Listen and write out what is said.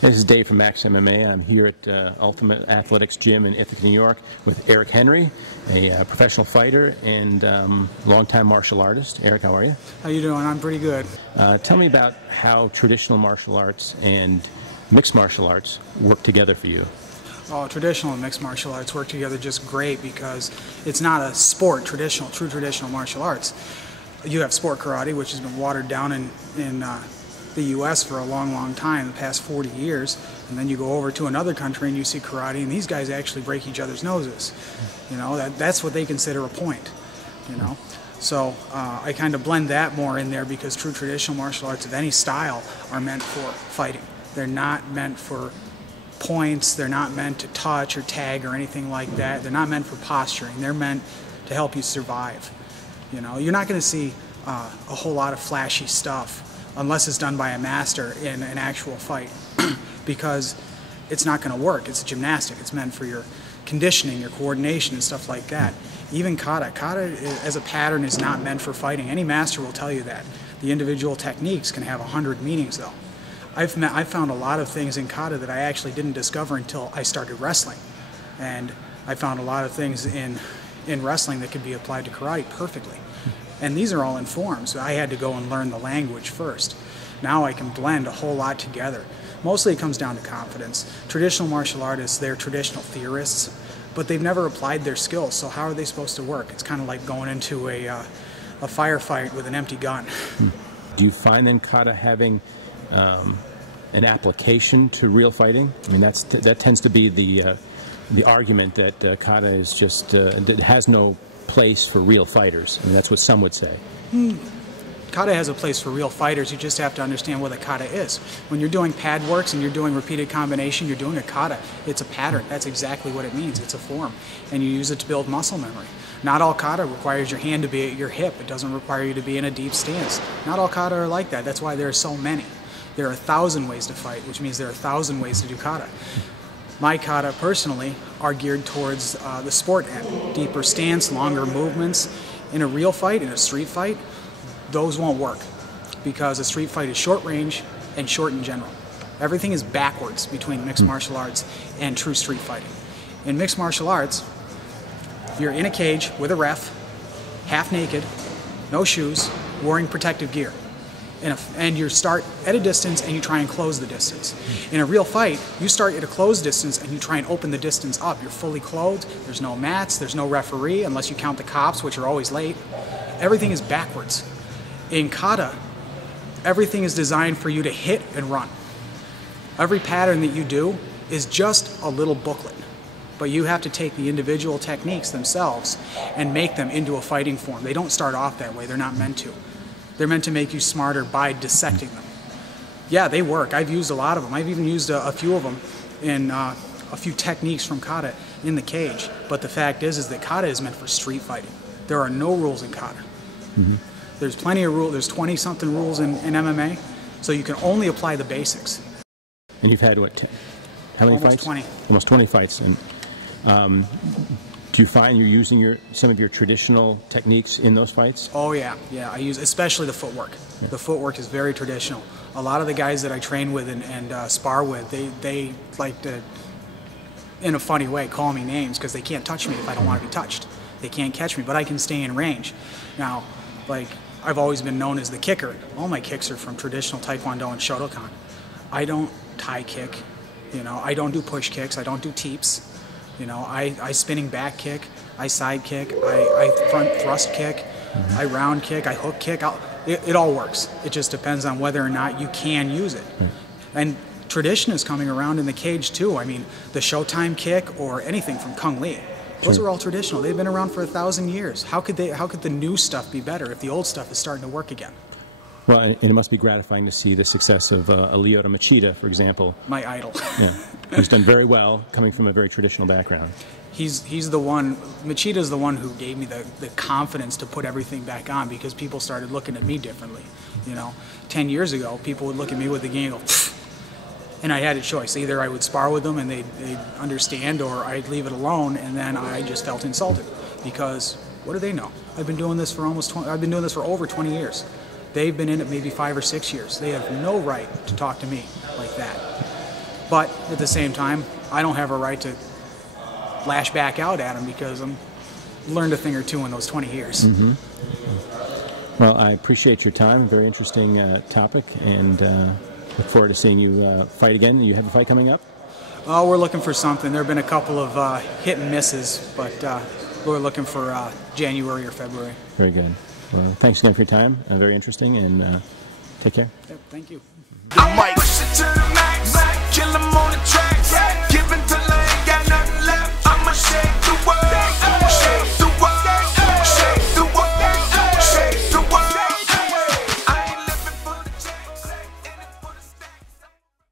This is Dave from Max MMA. I'm here at Ultimate Athletics Gym in Ithaca, New York with Eric Henry, a professional fighter and longtime martial artist. Eric, how are you? How you doing? I'm pretty good. Tell me about how traditional martial arts and mixed martial arts work together for you. Oh, traditional and mixed martial arts work together just great because it's not a sport, true traditional martial arts. You have sport karate, which has been watered down in the U.S. for a long time, the past 40 years, and then you go over to another country and you see karate, and these guys actually break each other's noses. You know, that's what they consider a point, you know. So I kind of blend that more in there because true traditional martial arts of any style are meant for fighting. They're not meant for points, they're not meant to touch or tag or anything like that. They're not meant for posturing. They're meant to help you survive. You know, you're not going to see a whole lot of flashy stuff unless it's done by a master in an actual fight because it's not going to work. It's a gymnastic. It's meant for your conditioning, your coordination, and stuff like that. Even kata. Kata as a pattern is not meant for fighting. Any master will tell you that. The individual techniques can have 100 meanings though. I've found a lot of things in kata that I actually didn't discover until I started wrestling. And I found a lot of things in wrestling that could be applied to karate perfectly. And these are all in forms. So I had to go and learn the language first. Now I can blend a whole lot together. Mostly it comes down to confidence. Traditional martial artists, they're traditional theorists, but they've never applied their skills. So how are they supposed to work? It's kind of like going into a firefight with an empty gun. Do you find then kata having an application to real fighting? I mean, that tends to be the argument that kata is just it has no place for real fighters. I mean, that's what some would say. Kata has a place for real fighters. You just have to understand what a kata is. When you're doing pad works and you're doing repeated combination, you're doing a kata. It's a pattern. That's exactly what it means. It's a form. And you use it to build muscle memory. Not all kata requires your hand to be at your hip. It doesn't require you to be in a deep stance. Not all kata are like that. That's why there are so many. There are 1,000 ways to fight, which means there are 1,000 ways to do kata. My kata, personally, are geared towards the sport end. Deeper stance, longer movements. In a real fight, in a street fight, those won't work because a street fight is short range and short in general. Everything is backwards between mixed martial arts and true street fighting. In mixed martial arts, you're in a cage with a ref, half naked, no shoes, wearing protective gear. And you start at a distance and you try and close the distance. In a real fight, you start at a closed distance and you try and open the distance up. You're fully clothed, there's no mats, there's no referee unless you count the cops, which are always late. Everything is backwards. In kata, everything is designed for you to hit and run. Every pattern that you do is just a little booklet. But you have to take the individual techniques themselves and make them into a fighting form. They don't start off that way, they're not meant to. They're meant to make you smarter by dissecting them. Yeah, they work. I've used a lot of them. I've even used a few of them in a few techniques from kata in the cage. But the fact is that kata is meant for street fighting. There are no rules in kata. There's plenty of rules. There's 20-something rules in MMA, so you can only apply the basics. And you've had, what, how many fights? Almost 20. Almost 20 fights. And do you find you're using some of your traditional techniques in those fights? Oh yeah, I use especially the footwork. Yeah. The footwork is very traditional. A lot of the guys that I train with and spar with, they like to, in a funny way, call me names because they can't touch me if I don't want to be touched. They can't catch me, but I can stay in range. Now, like, I've always been known as the kicker. All my kicks are from traditional Taekwondo and Shotokan. I don't tie kick, you know, I don't do push kicks, I don't do teeps. You know, I spinning back kick, I side kick, I front thrust kick, I round kick, I hook kick. It all works. It just depends on whether or not you can use it. And tradition is coming around in the cage too. I mean, the Showtime kick or anything from Kung Lee. Those are all traditional. They've been around for 1,000 years. How could the new stuff be better if the old stuff is starting to work again? Well, and it must be gratifying to see the success of Lyoto Machida, for example. My idol. Yeah, he's done very well, coming from a very traditional background. He's the one. Machida's the one who gave me the confidence to put everything back on because people started looking at me differently. You know, 10 years ago, people would look at me with the game and go, pfft. And I had a choice. Either I would spar with them and they'd understand, or I'd leave it alone, and then I just felt insulted because what do they know? I've been doing this for I've been doing this for over 20 years. They've been in it maybe 5 or 6 years. They have no right to talk to me like that. But at the same time, I don't have a right to lash back out at him because I'm learned a thing or two in those 20 years. Mm-hmm. Well, I appreciate your time. Very interesting topic, and look forward to seeing you fight again. You have a fight coming up? We're looking for something. There have been a couple of hit and misses, but we're looking for January or February. Very good. Well, thanks again for your time. Very interesting, and take care. Yep, thank you. I might push it to